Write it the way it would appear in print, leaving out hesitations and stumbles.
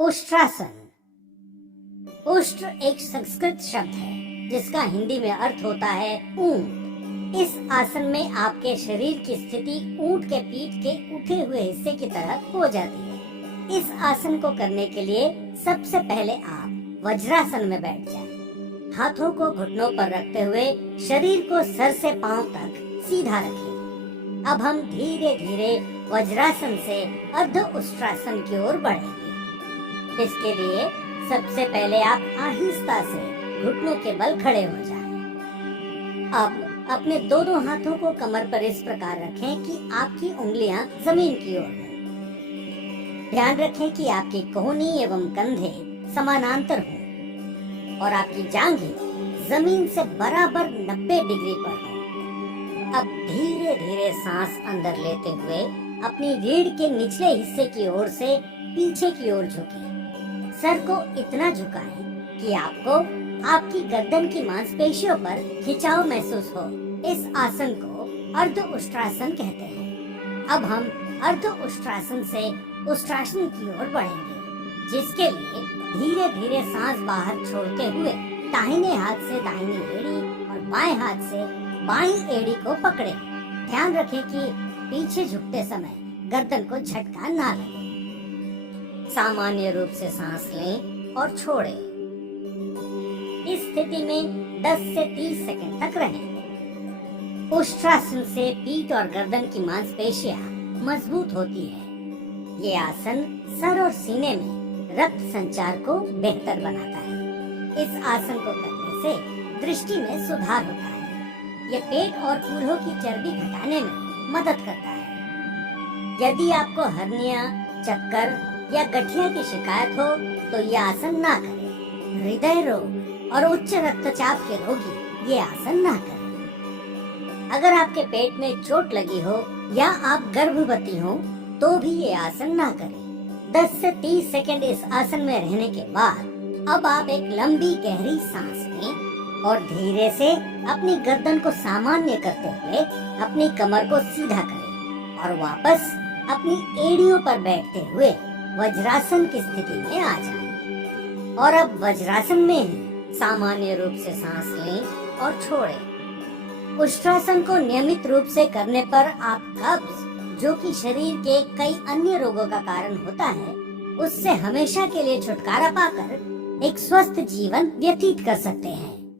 उष्ट्रासन। उष्ट्र एक संस्कृत शब्द है जिसका हिंदी में अर्थ होता है ऊंट। इस आसन में आपके शरीर की स्थिति ऊंट के पीठ के उठे हुए हिस्से की तरह हो जाती है। इस आसन को करने के लिए सबसे पहले आप वज्रासन में बैठ जाएं। हाथों को घुटनों पर रखते हुए शरीर को सर से पांव तक सीधा रखें। अब हम धीरे धीरे वज्रासन से अर्ध उष्ट्रासन की ओर बढ़ेंगे। इसके लिए सबसे पहले आप आहिस्ता से घुटनों के बल खड़े हो जाएं। अब अपने दोनों हाथों को कमर पर इस प्रकार रखें कि आपकी उंगलियां जमीन की ओर हों। ध्यान रखें कि आपकी कोहनी एवं कंधे समानांतर हों और आपकी जांघें जमीन से बराबर 90 डिग्री पर हों। अब धीरे धीरे सांस अंदर लेते हुए अपनी रीढ़ के निचले हिस्से की ओर से पीछे की ओर झुकें। सर को इतना झुकाएं कि आपको आपकी गर्दन की मांसपेशियों पर खिंचाव महसूस हो। इस आसन को अर्ध उष्ट्रासन कहते हैं। अब हम अर्ध उष्ट्रासन से उष्ट्रासन की ओर बढ़ेंगे, जिसके लिए धीरे धीरे सांस बाहर छोड़ते हुए दाहिने हाथ से दाहिनी एड़ी और बाएं हाथ से बाईं एड़ी को पकड़े। ध्यान रखें कि पीछे झुकते समय गर्दन को झटका ना लगे। सामान्य रूप से सांस लें और छोड़ें। इस स्थिति में 10 से 30 सेकंड तक रहें। उष्ट्रासन से पीठ और गर्दन की मांसपेशियां मजबूत होती है। ये आसन सर और सीने में रक्त संचार को बेहतर बनाता है। इस आसन को करने से दृष्टि में सुधार होता है। ये पेट और कूल्हों की चर्बी घटाने में मदद करता है। यदि आपको हर्निया, चक्कर या गठिया की शिकायत हो तो ये आसन ना करें। हृदय रोग और उच्च रक्तचाप के रोगी ये आसन ना करें। अगर आपके पेट में चोट लगी हो या आप गर्भवती हो तो भी ये आसन ना करें। 10 से 30 सेकंड इस आसन में रहने के बाद अब आप एक लंबी गहरी सांस लें और धीरे से अपनी गर्दन को सामान्य करते हुए अपनी कमर को सीधा करें और वापस अपनी एड़ियों पर बैठते हुए वज्रासन की स्थिति में आ जाएं। और अब वज्रासन में ही सामान्य रूप से सांस लें और छोड़ें। उष्ट्रासन को नियमित रूप से करने पर आप कब्ज, जो कि शरीर के कई अन्य रोगों का कारण होता है, उससे हमेशा के लिए छुटकारा पाकर एक स्वस्थ जीवन व्यतीत कर सकते हैं।